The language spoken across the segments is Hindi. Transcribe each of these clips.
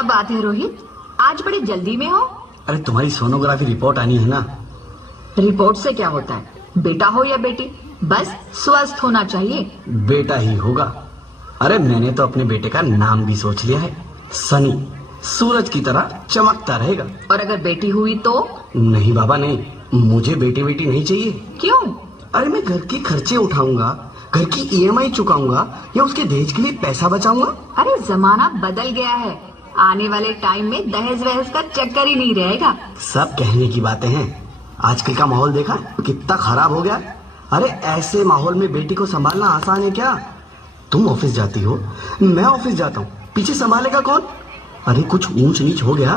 क्या बात है रोहित, आज बड़ी जल्दी में हो? अरे तुम्हारी सोनोग्राफी रिपोर्ट आनी है ना। रिपोर्ट से क्या होता है, बेटा हो या बेटी, बस स्वस्थ होना चाहिए। बेटा ही होगा। अरे मैंने तो अपने बेटे का नाम भी सोच लिया है, सनी। सूरज की तरह चमकता रहेगा। और अगर बेटी हुई तो? नहीं बाबा नहीं, मुझे बेटी बेटी नहीं चाहिए। क्यों? अरे मैं घर के खर्चे उठाऊंगा, घर की ईएमआई चुकाऊंगा या उसके दहेज के लिए पैसा बचाऊंगा। अरे जमाना बदल गया है, आने वाले टाइम में दहेज वहेज का चक्कर ही नहीं रहेगा। सब कहने की बातें हैं, आजकल का माहौल देखा कितना खराब हो गया। अरे ऐसे माहौल में बेटी को संभालना आसान है क्या? तुम ऑफिस जाती हो, मैं ऑफिस जाता हूँ, पीछे संभालेगा कौन? अरे कुछ ऊंच नीच हो गया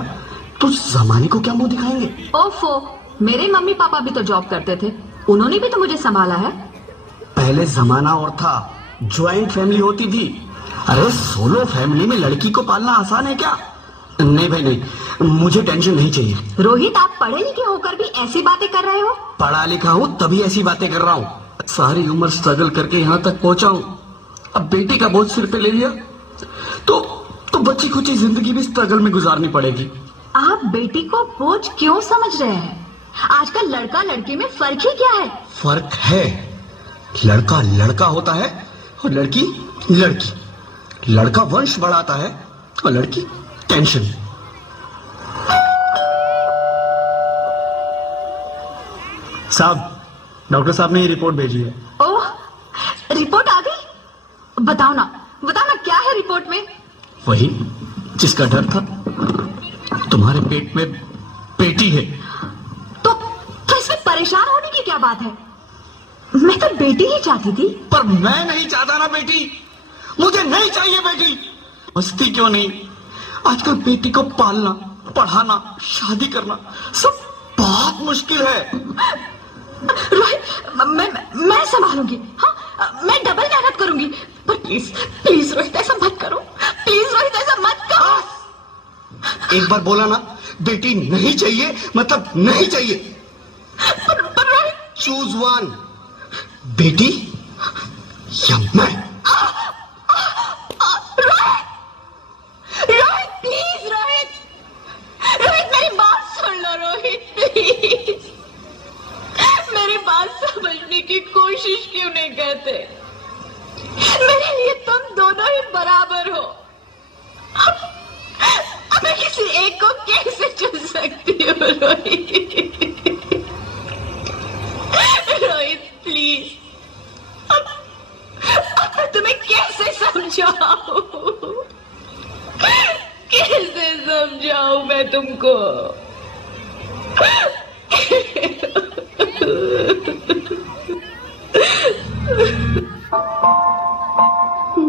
तो जमाने को क्या मुंह दिखाएंगे? ओफो, मेरे मम्मी पापा भी तो जॉब करते थे, उन्होंने भी तो मुझे संभाला है। पहले जमाना और था, ज्वाइंट फैमिली होती थी। अरे सोलो फैमिली में लड़की को पालना आसान है क्या? नहीं भाई नहीं, मुझे टेंशन नहीं चाहिए। रोहित, आप पढ़े लिखे होकर भी ऐसी बातें कर रहे हो? पढ़ा लिखा हूँ तभी ऐसी बातें कर रहा हूँ। सारी उम्र स्ट्रगल करके यहाँ तक पहुंचा हूँ, अब बेटी का बोझ सिर पे ले लिया तो बच्ची खुची जिंदगी भी स्ट्रगल में गुजारनी पड़ेगी। आप बेटी को बोझ क्यों समझ रहे हैं? आजकल लड़का लड़की में फर्क ही क्या है? फर्क है, लड़का लड़का होता है और लड़की लड़की। लड़का वंश बढ़ाता है और लड़की टेंशन। साहब, डॉक्टर साहब ने ये रिपोर्ट भेजी है। ओह, रिपोर्ट आ गई? बताओ ना क्या है रिपोर्ट में? वही जिसका डर था, तुम्हारे पेट में बेटी है। तो इसमें परेशान होने की क्या बात है? मैं तो बेटी ही चाहती थी। पर मैं नहीं चाहता ना बेटी, मुझे नहीं चाहिए बेटी। मस्ती क्यों नहीं, आजकल बेटी को पालना, पढ़ाना, शादी करना सब बहुत मुश्किल है। रोहित, मैं संभालूंगी। हाँ, मैं डबल मेहनत करूंगी। पर प्लीज रोहित, ऐसा मत करो। प्लीज रोहित, ऐसा मत करो। एक बार बोला ना, बेटी नहीं चाहिए मतलब नहीं चाहिए। पर रोहित, चूज वन, बेटी या मैं। रोहित प्लीज, रोहित मेरी बात सुन लो। रोहित प्लीज, मेरी बात समझने की कोशिश क्यों नहीं करते? मेरे लिए तुम दोनों ही बराबर हो। अब मैं किसी एक को कैसे चुन सकती हूँ? रोहित प्लीज, अब मैं तुम्हें कैसे समझाऊं? कैसे समझाऊं मैं तुमको?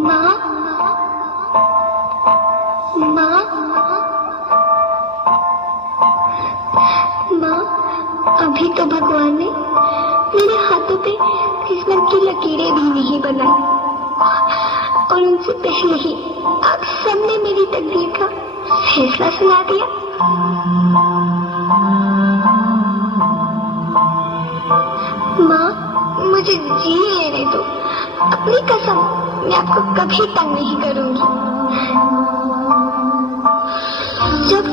माँ, अभी तो भगवान ने मेरे हाथों पे किस्मत की लकीरें भी नहीं बनाई, और उनसे पहले ही आप सबने मेरी तकदीर का फैसला सुना दिया। माँ, मुझे जी लेने दो। अपनी कसम, मैं आपको कभी तंग नहीं करूंगी। जब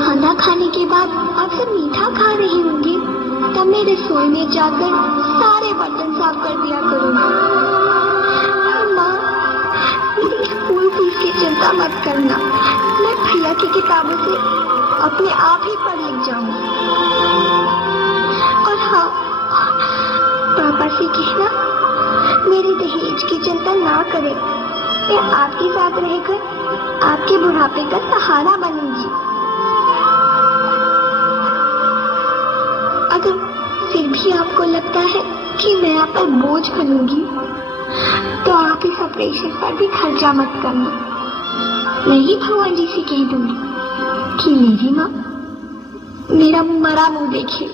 खाना खाने के बाद आप सब मीठा खा रही होंगी, तब मैं रसोई में जाकर सारे बर्तन साफ कर दिया करूंगी। माँ, मेरी स्कूल फीस की चिंता मत करना, मैं भैया की किताबों से अपने आप ही पढ़ लिख जाऊंगी। और हाँ, पापा से कहना मेरे दहेज की चिंता ना करें, मैं आपके साथ रहकर आपके बुढ़ापे का सहारा बनूंगी। अगर फिर भी आपको लगता है कि मैं आप पर बोझ बनूंगी, तो आप इस ऑपरेशन पर भी खर्चा मत करना। मैं ही भगवान जी से कह दूंगी कि मेरी माँ मेरा मरा मुंह देखे।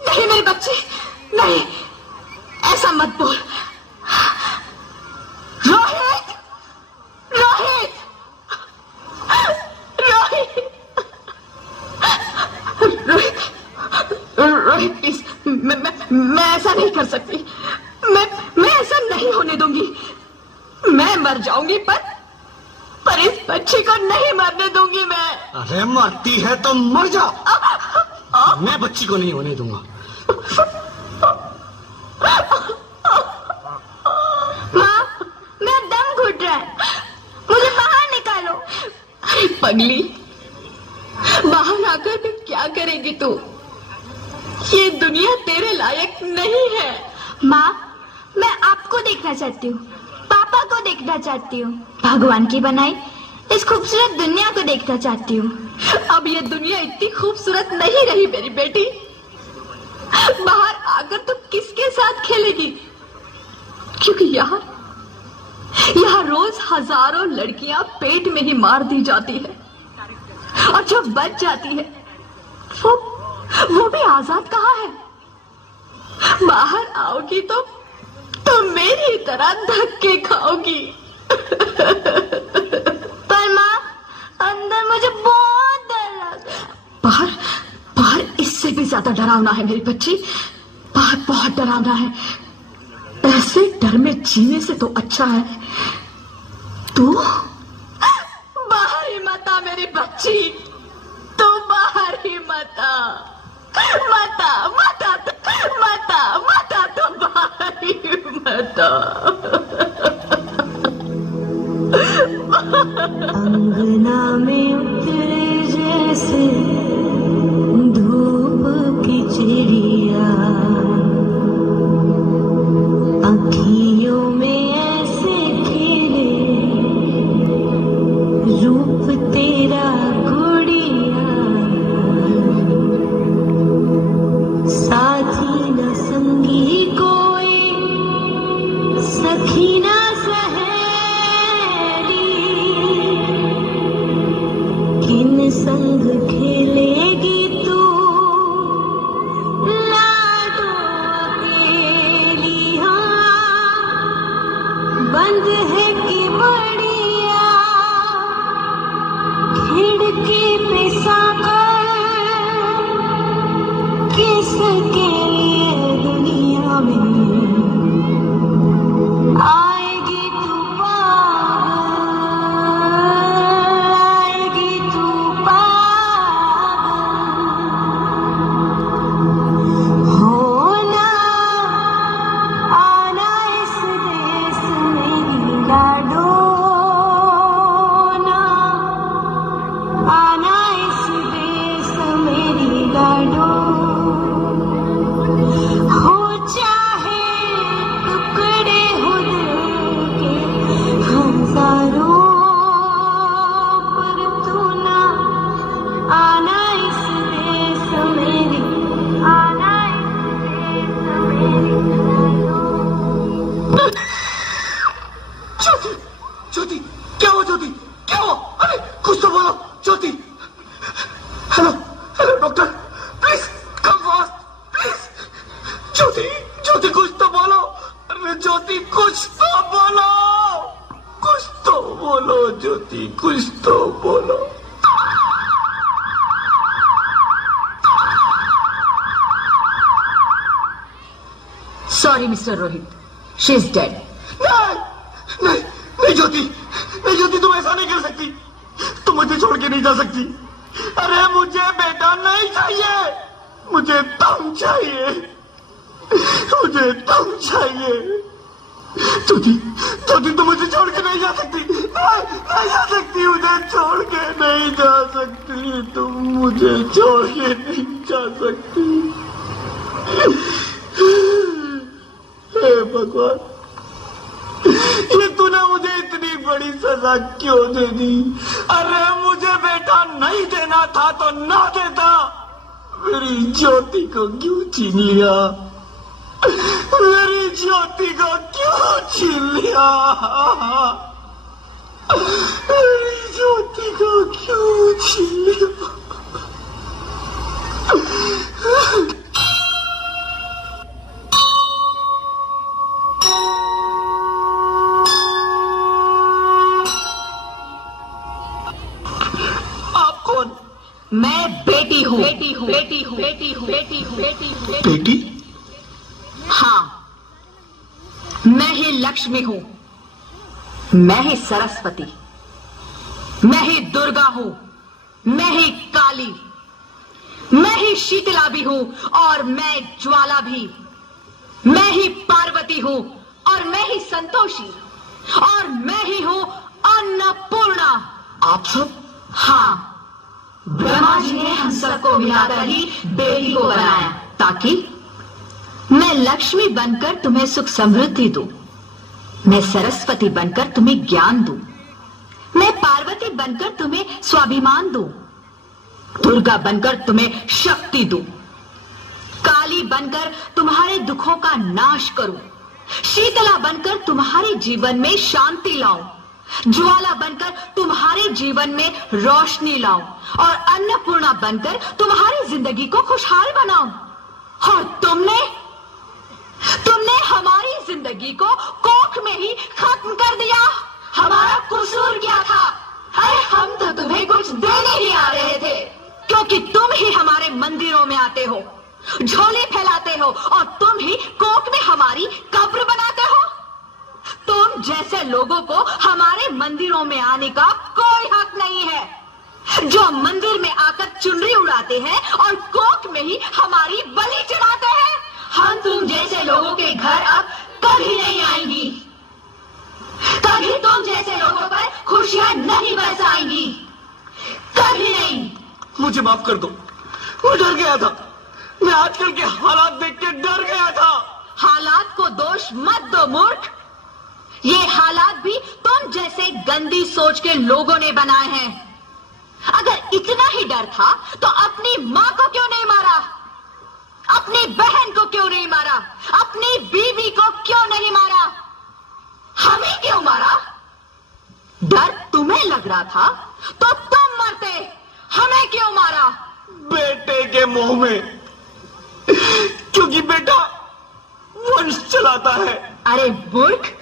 नहीं मेरे बच्चे, नहीं, ऐसा मत बोल। रोहित, रोहित, रोहित, कर सकती। मैं ऐसा नहीं होने दूंगी। मैं मर जाऊंगी पर इस बच्ची को नहीं मरने दूंगी मैं। अरे मरती है तो मर जा। मैं बच्ची को नहीं होने दूंगा। माँ, मेरा दम घुट रहा है, मुझे बाहर निकालो। अरे पगली, बाहर आकर भी क्या करेगी तू? ये दुनिया तेरे लायक नहीं है। माँ, मैं आपको देखना चाहती हूँ, पापा को देखना चाहती हूँ, भगवान की बनाई इस खूबसूरत दुनिया को देखना चाहती हूँ। अब ये दुनिया इतनी खूबसूरत नहीं रही मेरी बेटी। बाहर आकर तू किसके साथ खेलेगी? क्योंकि यहाँ रोज हजारों लड़कियां पेट में ही मार दी जाती है, और जो बच जाती है वो भी आजाद कहाँ है? बाहर आओगी तो मेरी तरह धक्के खाओगी। पर माँ, अंदर मुझे बहुत डर लग रहा है। बाहर इससे भी ज्यादा डरावना है मेरी बच्ची। बाहर बहुत डरावना है। ऐसे डर में जीने से तो अच्छा है तू बाहर ही मत आ मेरी बच्ची। तू बाहर ही मत आ, मत आ, मत आ, मत आ, मत आ, तू बाहर ही मत आ। अंगना में उतरे जैसे धूप की चिड़िया, अखियों में ऐसे खेले रूप तेरा गुड़िया, साथी न संगी कोई, सखी न संग खेलेगी तू, लाडो अकेली। हाँ, बंद है कि बढ़िया, खिड़की पे साकर किसके लिए दुनिया में आएगी तू ज्योति, क्या हुआ ज्योति? क्या हुआ? अरे कुछ तो बोलो Jyoti. Hello hello doctor, please come fast please. Jyoti Jyoti कुछ तो बोलो। अरे ज्योति कुछ तो बोलो, कुछ तो बोलो ज्योति, कुछ तो बोलो। Sorry mister Rohit, she is dead. नहीं नहीं ज्योति, नहीं ज्योति, तुम ऐसा नहीं कर सकती। तुम मुझे छोड़ के नहीं जा सकती। अरे मुझे बेटा नहीं चाहिए, मुझे तुम चाहिए, मुझे तुम चाहिए। ज्योति ज्योति, तुम मुझे छोड़ के नहीं जा सकती। नहीं जा सकती, मुझे छोड़ के नहीं जा सकती। तुम मुझे छोड़ के नहीं जा सकती। हे भगवान, ये तूने मुझे इतनी बड़ी सजा क्यों दे दी? अरे मुझे बेटा नहीं देना था तो ना देता। मेरी ज्योति को क्यों छीन लिया? मेरी ज्योति को क्यों छीन लिया? मेरी ज्योति को क्यों छीन लिया? मैं बेटी हूँ, बेटी हूँ, बेटी हूँ, बेटी हूँ, बेटी हूँ, बेटी हूँ, बेटी? हाँ, लक्ष्मी हूं, मैं ही सरस्वती, मैं ही दुर्गा हूं, मैं ही काली, मैं ही शीतला भी हूं और मैं ज्वाला भी, मैं ही पार्वती हूं और मैं ही संतोषी और मैं ही हूं अन्नपूर्णा। आप सब? हाँ, ब्रह्मा जी ने हम सबको मिलाकर ही बेटी को बनाया ताकि मैं लक्ष्मी बनकर तुम्हें सुख समृद्धि दूं, मैं सरस्वती बनकर तुम्हें ज्ञान दूं, मैं पार्वती बनकर तुम्हें स्वाभिमान दूं, दुर्गा बनकर तुम्हें शक्ति दूं, काली बनकर तुम्हारे दुखों का नाश करूं, शीतला बनकर तुम्हारे जीवन में शांति लाऊं, ज्वाला बनकर तुम्हारे जीवन में रोशनी लाऊं और अन्नपूर्णा बनकर तुम्हारी जिंदगी को खुशहाल बनाऊं। और तुमने हमारी जिंदगी को कोख में ही खत्म कर दिया। हमारा कसूर क्या था? अरे हम तो तुम्हें कुछ देने ही आ रहे थे, क्योंकि तुम ही हमारे मंदिरों में आते हो, झोले फैलाते हो और तुम ही कोख में हमारी कब्र बनाते हो। तुम जैसे लोगों को हमारे मंदिरों में आने का कोई हक नहीं है, जो मंदिर में आकर चुनरी उड़ाते हैं और कोख में ही हमारी बलि चढ़ाते हैं। हम तुम जैसे लोगों के घर अब कभी नहीं आएंगी, कभी तुम जैसे लोगों पर खुशियां नहीं बरसाएंगी, कभी नहीं। मुझे माफ कर दो, मैं डर गया था, मैं आजकल के हालात देख के डर गया था। हालात को दोष मत दो मूर्ख, ये हालात भी तुम जैसे गंदी सोच के लोगों ने बनाए हैं। अगर इतना ही डर था तो अपनी मां को क्यों नहीं मारा, अपनी बहन को क्यों नहीं मारा, अपनी बीवी को क्यों नहीं मारा, हमें क्यों मारा? डर तुम्हें लग रहा था तो तुम मरते, हमें क्यों मारा? बेटे के मोह में, क्योंकि बेटा वंश चलाता है। अरे मूर्ख,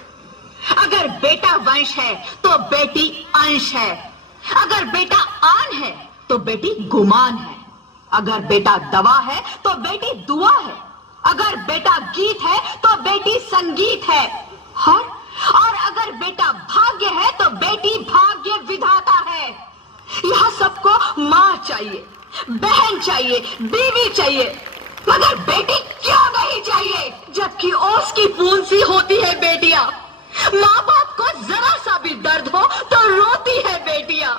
अगर बेटा वंश है तो बेटी अंश है, अगर बेटा आन है तो बेटी गुमान है, अगर बेटा दवा है तो बेटी दुआ है, अगर बेटा गीत है तो बेटी संगीत है, और अगर बेटा भाग्य है तो बेटी भाग्य विधाता है। यह सबको मां चाहिए, बहन चाहिए, बीवी चाहिए, मगर बेटी क्यों नहीं चाहिए? जबकि ओस की बूंद सी होती है बेटियां, माँ बाप को जरा सा भी दर्द हो तो रोती है बेटियां,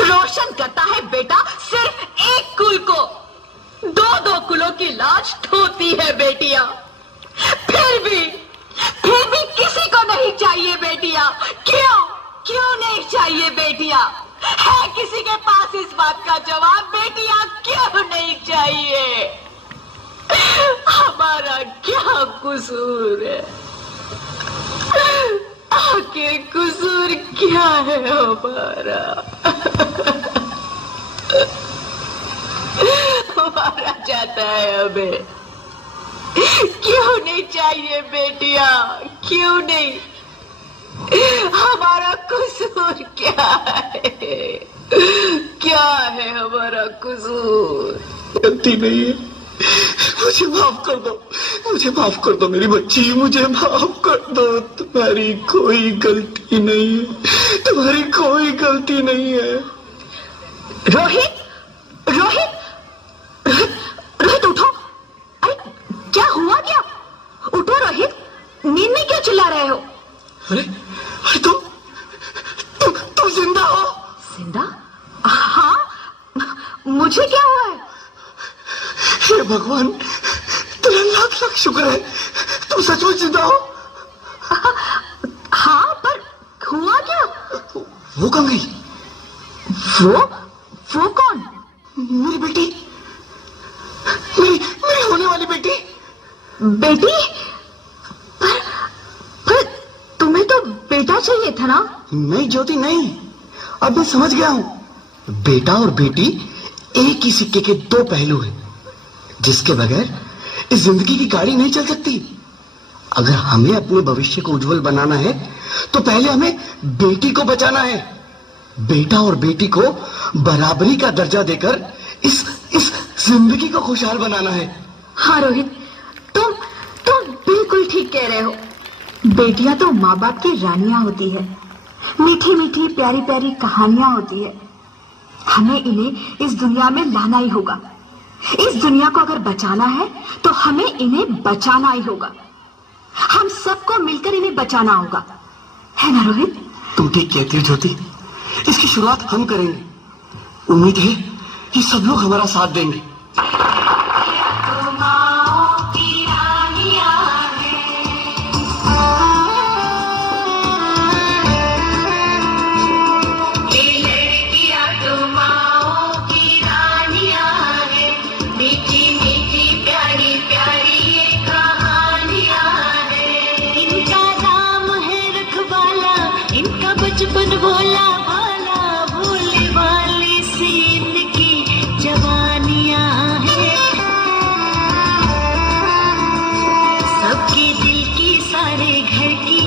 रोशन करता है बेटा सिर्फ एक कुल को, दो कुलों की लाज ढोती है बेटियां। फिर भी किसी को नहीं चाहिए बेटियां। क्यों नहीं चाहिए बेटियां? है किसी के पास इस बात का जवाब? बेटियां क्यों नहीं चाहिए? हमारा क्या कसूर है? आखिर कसूर क्या है हमारा? मारा जाता है हमें, क्यों नहीं चाहिए बेटिया? क्यों नहीं? हमारा कसूर क्या है? क्या है हमारा कसूर? गलती नहीं है, मुझे माफ कर दो, मुझे माफ कर दो मेरी बच्ची, मुझे माफ कर दो। तुम्हारी कोई गलती नहीं है, तुम्हारी कोई गलती नहीं है। रोहित, रोहित, रोहित उठो। अरे क्या हुआ? क्या? उठो रोहित, नींद में क्यों चिल्ला रहे हो? अरे तुम जिंदा हो? जिंदा? हाँ, मुझे क्या हुआ है? हे भगवान, तेरा लाख लाख शुक्र है, तुम सचमुच जिंदा हो। हाँ, पर हुआ क्या? वो कहाँ गई? वो कौन? मेरी बेटी, मेरी होने वाली बेटी। बेटी? पर तुम्हें तो बेटा चाहिए था ना? नहीं ज्योति, नहीं, अब मैं समझ गया हूं। बेटा और बेटी एक ही सिक्के के दो पहलू हैं, जिसके बगैर इस जिंदगी की गाड़ी नहीं चल सकती। अगर हमें अपने भविष्य को उज्जवल बनाना है तो पहले हमें बेटी को बचाना है। बेटा और बेटी को बराबरी का दर्जा देकर इस जिंदगी को खुशहाल बनाना है। हाँ रोहित, तुम बिल्कुल ठीक कह रहे हो। बेटियां तो माँ बाप की रानियां होती है, मीठी मीठी प्यारी प्यारी कहानियां होती है। हमें इन्हें इस दुनिया में लाना ही होगा। इस दुनिया को अगर बचाना है तो हमें इन्हें बचाना ही होगा। हम सबको मिलकर इन्हें बचाना होगा, है ना रोहित? तुम ठीक कहती हो ज्योति, इसकी शुरुआत हम करेंगे। उम्मीद है कि सब लोग हमारा साथ देंगे। बचपन भोला भाला, भोले वाले से इनकी जवानियां हैं। सबके दिल की, सारे घर की